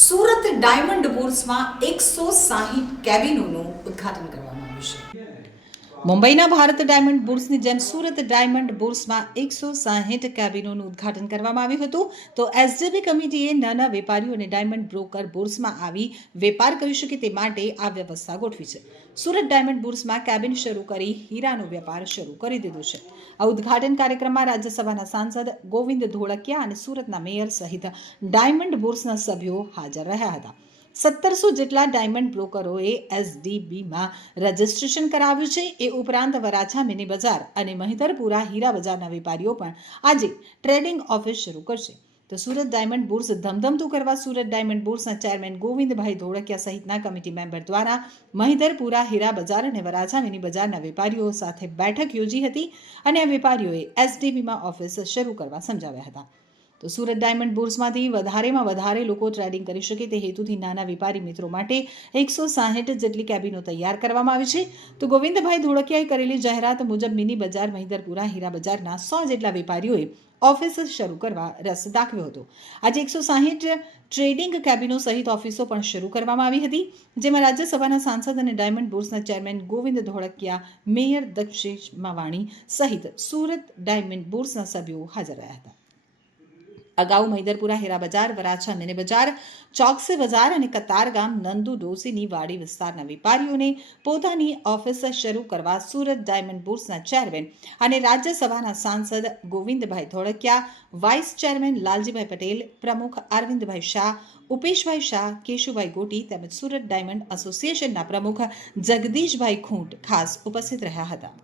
Surat diamond બુર્સમાં 160 કેબિનોનું ઉદ્ઘાટન કરવામાં આવ્યું છે। મુંબઈના ભારત ડાયમંડ બુર્સની જેમ સુરત ડાયમંડ બુર્સમાં 160 કેબિનોનું ઉદ્ઘાટન કરવામાં આવ્યું હતું। તો એસડીબી કમિટીએ નાના વેપારીઓ અને ડાયમંડ બ્રોકર બુર્સમાં આવી વેપાર કરી શકે તે માટે આ વ્યવસ્થા ગોઠવી છે। સુરત ડાયમંડ બુર્સમાં કેબિન શરૂ કરી હીરાનો વેપાર શરૂ કરી દીધો છે। આ ઉદ્ઘાટન કાર્યક્રમમાં રાજ્યસભાના સાંસદ ગોવિંદ ધોળકિયા અને સુરતના મેયર સહિત ડાયમંડ બુર્સના સભ્યો હાજર રહ્યા હતા। 1700 જેટલા ડાયમંડ બ્રોકરોએ એસડીબીમાં રજીસ્ટ્રેશન કરાવ્યું છે। એ ઉપરાંત વરાછા મિની બજાર અને મહિધરપુરા હીરા બજારના વેપારીઓ પણ આજે ટ્રેડિંગ ઓફિસ શરૂ કરશે। તો સુરત ડાયમંડ બુર્સ ધમધમતું કરવા સુરત ડાયમંડ બુર્સના ચેરમેન ગોવિંદભાઈ ધોળકિયા સહિતના કમિટી મેમ્બર દ્વારા મહિધરપુરા હીરા બજાર અને વરાછા મિની બજારના વેપારીઓ સાથે બેઠક યોજી હતી અને આ વેપારીઓએ એસડીબીમાં ઓફિસ શરૂ કરવા સમજાવ્યા હતા। તો સુરત ડાયમંડ બુર્સમાંથી વધારેમાં વધારે લોકો ટ્રેડિંગ કરી શકે તે હેતુથી નાના વેપારી મિત્રો માટે 160 જેટલી કેબિનો તૈયાર કરવામાં આવી છે। તો ગોવિંદભાઈ ધોળકિયાએ કરેલી જાહેરાત મુજબ મિની બજાર મહિધરપુરા હીરા બજારના 100 જેટલા વેપારીઓએ ઓફિસ શરૂ કરવા રસ દાખવ્યો હતો। આજે 160 ટ્રેડિંગ કેબિનો સહિત ઓફિસો પણ શરૂ કરવામાં આવી હતી, જેમાં રાજ્યસભાના સાંસદ અને ડાયમંડ બુર્સના ચેરમેન ગોવિંદ ધોળકિયા, મેયર દક્ષેશ માવાણી સહિત સુરત ડાયમંડ બુર્સના સભ્યો હાજર રહ્યા હતા। અગાઉ મહિધરપુરા હીરા બજાર, વરાછા મિની બજાર, ચોકસી બજાર અને કતારગામ નંદુ ડોસીની વાડી વિસ્તારના વેપારીઓને પોતાની ઓફિસ શરૂ કરવા સુરત ડાયમંડ બુર્સના ચેરમેન અને રાજ્યસભાના સાંસદ ગોવિંદભાઈ ધોળકિયા, વાઇસ ચેરમેન લાલજીભાઈ પટેલ, પ્રમુખ અરવિંદભાઈ શાહ, ઉપેશભાઈ શાહ, કેશુભાઈ ગોટી તેમજ સુરત ડાયમંડ એસોસિએશનના પ્રમુખ જગદીશભાઈ ખૂંટ ખાસ ઉપસ્થિત રહ્યા હતા।